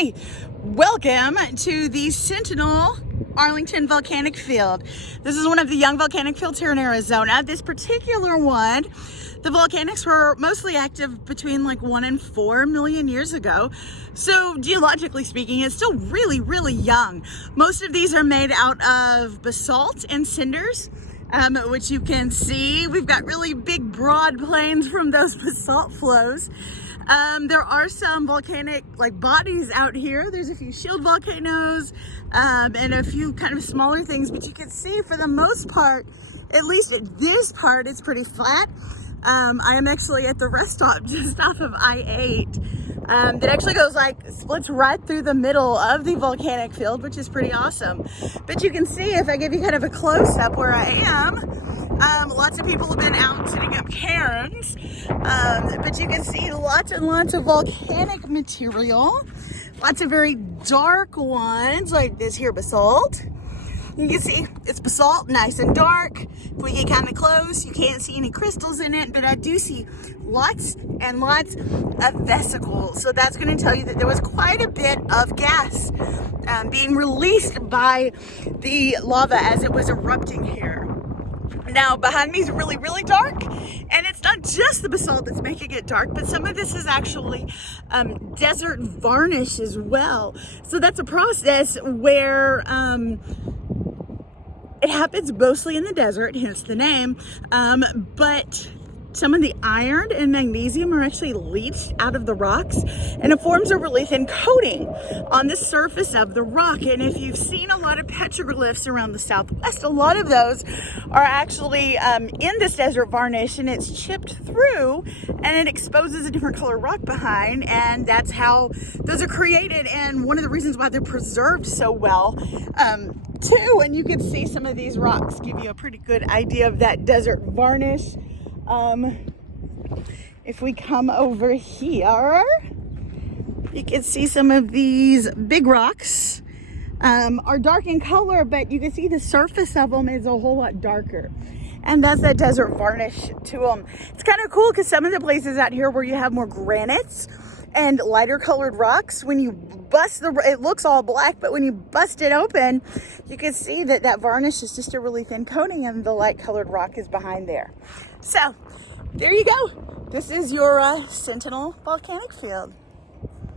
Hi, welcome to the Sentinel Arlington Volcanic Field. This is one of the young volcanic fields here in Arizona. This particular one, the volcanics were mostly active between like 1 and 4 million years ago. So geologically speaking, it's still really young. Most of these are made out of basalt and cinders, which you can see. We've got really big broad plains from those basalt flows. There are some volcanic bodies out here. There's a few shield volcanoes and a few kind of smaller things, but you can see for the most part, at least at this part, it's pretty flat. I am actually at the rest stop just off of I-8 that actually goes splits right through the middle of the volcanic field, which is pretty awesome. But you can see, if I give you kind of a close-up where I am, lots of people have been out setting up cairns, but you can see lots and lots of volcanic material, lots of very dark ones like this here basalt. You can see it's basalt, nice and dark. If we get kind of close, you can't see any crystals in it, but I do see lots and lots of vesicles. So that's going to tell you that there was quite a bit of gas being released by the lava as it was erupting here. Now behind me is really dark, and it's not just the basalt that's making it dark, but some of this is actually desert varnish as well. So that's a process where it happens mostly in the desert, hence the name, but some of the iron and magnesium are actually leached out of the rocks, and it forms a really thin coating on the surface of the rock. And if you've seen a lot of petroglyphs around the Southwest, a lot of those are actually in this desert varnish, and it's chipped through and it exposes a different color rock behind, and that's how those are created, and one of the reasons why they're preserved so well too. And you can see some of these rocks give you a pretty good idea of that desert varnish. If we come over here, you can see some of these big rocks are dark in color, but you can see the surface of them is a whole lot darker. And that's that desert varnish to them. It's kind of cool because some of the places out here where you have more granites and lighter colored rocks, when you bust it looks all black, but when you bust it open, you can see that that varnish is just a really thin coating, and the light colored rock is behind there. So there you go. This is your Sentinel Volcanic Field.